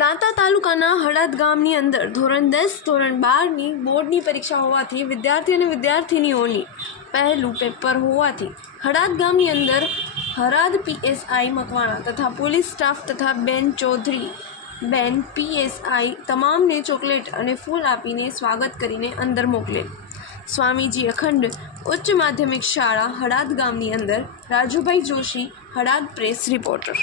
દાંતા તાલુકાના હળાદ ગામની અંદર ધોરણ 10 ધોરણ 12ની બોર્ડની પરીક્ષા હોવાથી વિદ્યાર્થી અને વિદ્યાર્થિનીઓની પહેલું પેપર હોવાથી હળાદ ગામની અંદર હરાદ પીએસઆઈ મકવાણા તથા પોલીસ સ્ટાફ તથા બેન ચૌધરી બેન પીએસઆઈ તમામને ચોકલેટ અને ફૂલ આપીને સ્વાગત કરીને અંદર મોકલેલ. સ્વામીજી અખંડ ઉચ્ચ માધ્યમિક શાળા હળાદ ગામની અંદર રાજુભાઈ જોશી, હળાદ પ્રેસ રિપોર્ટર.